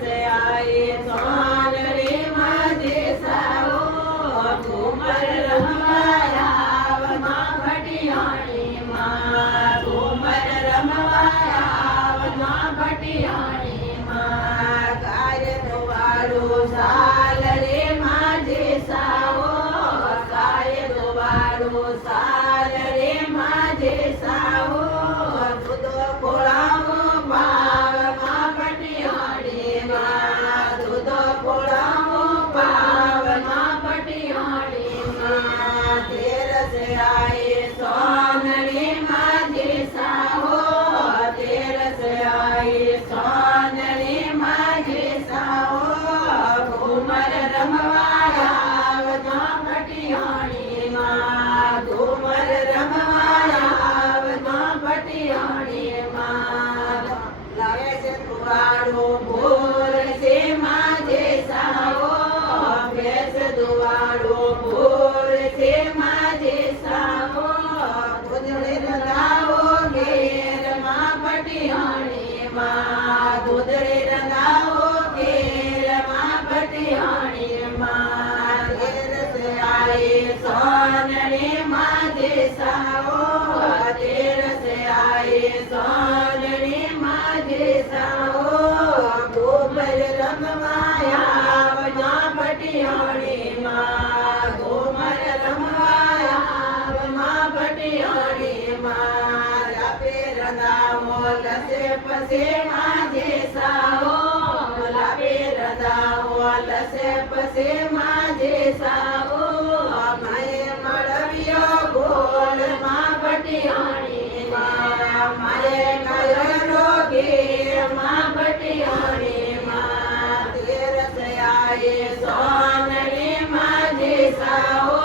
से आए सोनरी माझे साओ घूमर रमवाया माँ भटियाणी माँ घूमर रमवाया माँ भटियाणी माँ गाय दुवाड़ो साल रे माझे साओ गाय दुवाड़ो साल रे माझे साओ दूध पोळावो पाव माँ भटियाणी माँ दूध पोळावो पाव माँ भटियाणी माँ तेर से आए सोनरी माझे साओ तेर से आए सोनरी माझे साओ घूमर रमवाया माँ भटियाणी माँ घूमर रमवाया माँ भटियाणी माँ लावे से दुवाड़ो भोर से माझे साओ भैंस दुवाड़ो भोर से माझे साओ दूधड़े रंगावो घेर माँ भटियाणी माँ दूधड़े रंगावो घेर माँ भटियाणी माँ घेर से आए सोनरी माझे साओ घेर से आए सोनरी माझे साओ घूमर रमवाया माँ भटियाणी माँ घूमर रमवाया माँ भटियाणी माँ लापे रंगावो लसे पसे माझे साओ लापे रंगावो लसे पसे माझे साओ माए मळवियो गोळ माँ भटियाणी माए कलरो घे माँ भटियाणी माँ तेर से आए सोनरी माझे साओ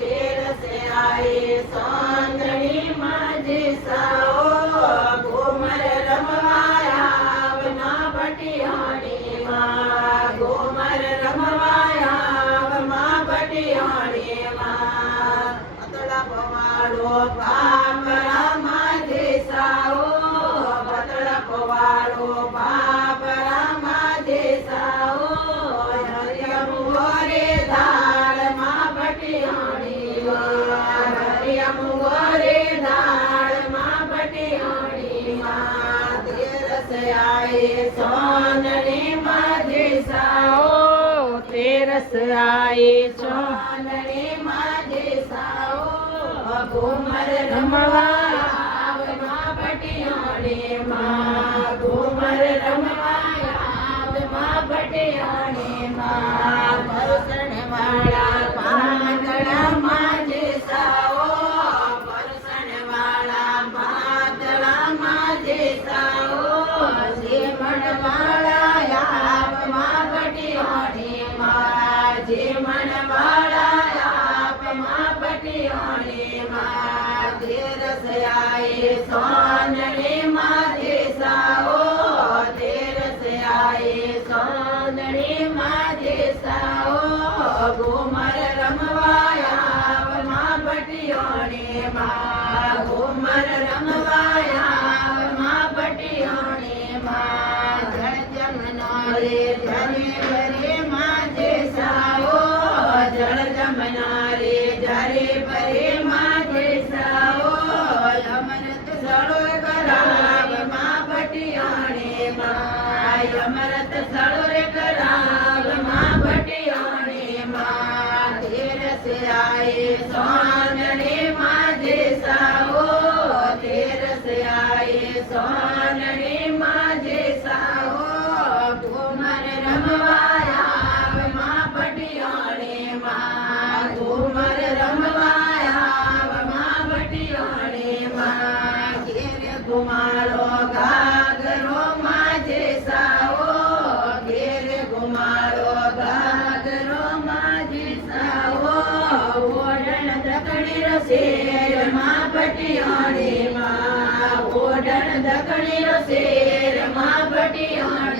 तेर से आए सोनरी माझे साओ घूमर रमवाया माँ भटियाणी माँ घूमर रमवाया माँ भटियाणी माँ पतला पवाड़ो पापरा माझे साओ पतला पवाड़ो पापरा माझे साओ हरियम गोरे धाड़ माँ भटियाणी हरियम गोरे धाड़ माँ भटियाणी माँ तेर से आए सोनरी माझे साओ तेर से आए सोनरी माझे साओ घूमर रमवाया माँ भटियाणी माँ घूमर रमवाया माँ भटियाणी माँ परसण वाला पातळा माझे साओ परसण वाला पातळा माझे साओ जेमण वाला याप माँ भटियाणी माँ जेमण वाला याप माँ भटियाणी माँ तेर से आए सोनरी माझे साओ तेर से आए सोनरी माझे साओ घूमर रमवाया माँ भटियाणी माँ घूमर रमवाया माँ भटियाणी माँ जल जमना रे जरे बरे माझे साओ जल जमना रे जरे बरे माझे साओ अमृत सड़ो कराव माँ भटियाणी माँ अमृत सड़ो कराव माँ भटियाणी माँ तेर से आए सोनरी माझे साओ तेर से आए सोनरी माझे साओ घूमर रमवाया माँ भटियाणी माँ घूमर रमवाया माँ भटियाणी माँ घेर घुमाड़ो घाघरो माझे साओ घेर घुमाड़ो घाघरो माझे साओ ओढ़ण दकड़ी रसेर माँ भटियाणी माँ ओढ़ण दकड़ी रसेर माँ भटियाणी